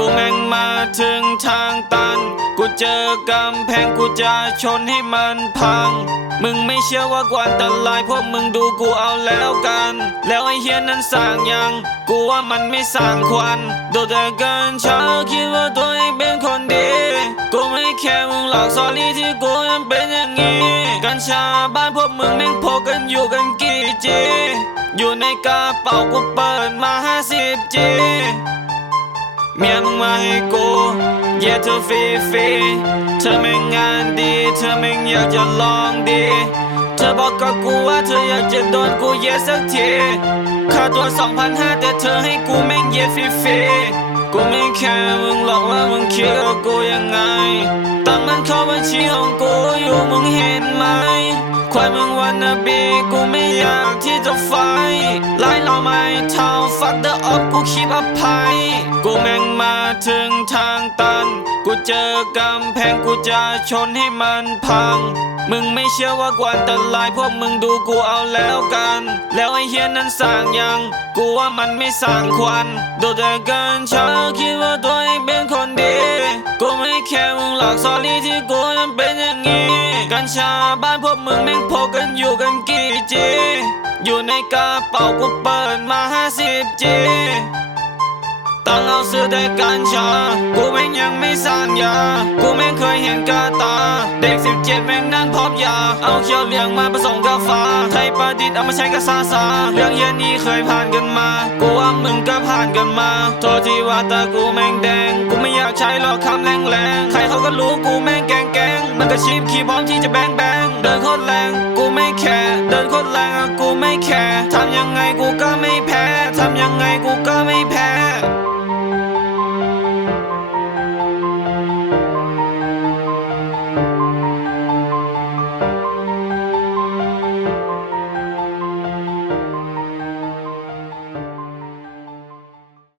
กูแม่งมาถึงทางตัน กูเจอกำแพงกูจะชนให้มันพัง มึงไม่เชื่อว่ากวนอันตรายพวกมึงดูกูเอาแล้วกัน แล้วไอ้เฮียนั้นสั่งยัง กูว่ามันไม่สั่งควันดูแต่กันเช้าคิดว่าตัวเองเป็นคนดี กูไม่แค่มึงหลอกสอรี่ที่กูยังเป็นอย่างนี้กัญชาบ้านพวกมึงแม่งพกกันอยู่กันกี่จีอยู่ในกระเป๋ากูเปิดมาห้าสิบจี เมียมึงมาให้กูเย่เธอฟรีฟรีๆเธอไม่งานดี เธอไม่อยากจะลองดี เธอบอกกับกูว่าเธออยากจะโดนกูเย่สักทีค่าตัว2,500แต่เธอให้กูแม่งเย่ฟรีฟรีๆกูไม่แค่มึงหรอกว่ามึงคิดกับกูยังไงตังมันเข้าบัญชีของกูอยู่มึงเห็นไหมควายมึงวันนบีกูไม่อยากที่จะไฟไล่เราไม่เท่า fuck the up กูคีบอภัย กูแม่งมาถึงทางตัน กูเจอกำแพงกูจะชนให้มันพัง มึงไม่เชื่อว่ากวนอันตรายพวกมึงดูกูเอาแล้วกัน แล้วไอ้เฮียนั้นสั่งยัง กูว่ามันไม่สั่งควันดูแต่กันเช้าคิดว่าตัวเองเป็นคนดี กูไม่แค่มึงหลอกสอรี่ที่กูยังเป็นอย่างนี้ กัญชาบ้านพวกมึงแม่งพกกันอยู่กันกี่จี อยู่ในกระเป๋ากูเปิดมาห้าสิบจีต้องเอาซื้อแต่กัญชา กูแม่งยังไม่สั่งยากูแม่งเคยเห็นกาตา เด็กสิบเจ็ดแม่งนั่งพร้อมยา เอาเขียวเหลืองมาผสมกับฟ้า ไทยประดิษฐ์เอามาใช้กับซาซา เรื่องเย็นนี้เคยผ่านกันมา กูว่ามึงก็ผ่านกันมา โทษที่ว่าตากูแม่งแดง กูไม่อยากใช้หรอกคำแรงแรงๆใครเขาก็รู้กูแม่งแกงแกงมันก็ชีพขี่พร้อมที่จะแบงแบงเดินโคตรแรง กูไม่แคร์เดินโคตรแรงอะกูไม่แคร์ algo caminho.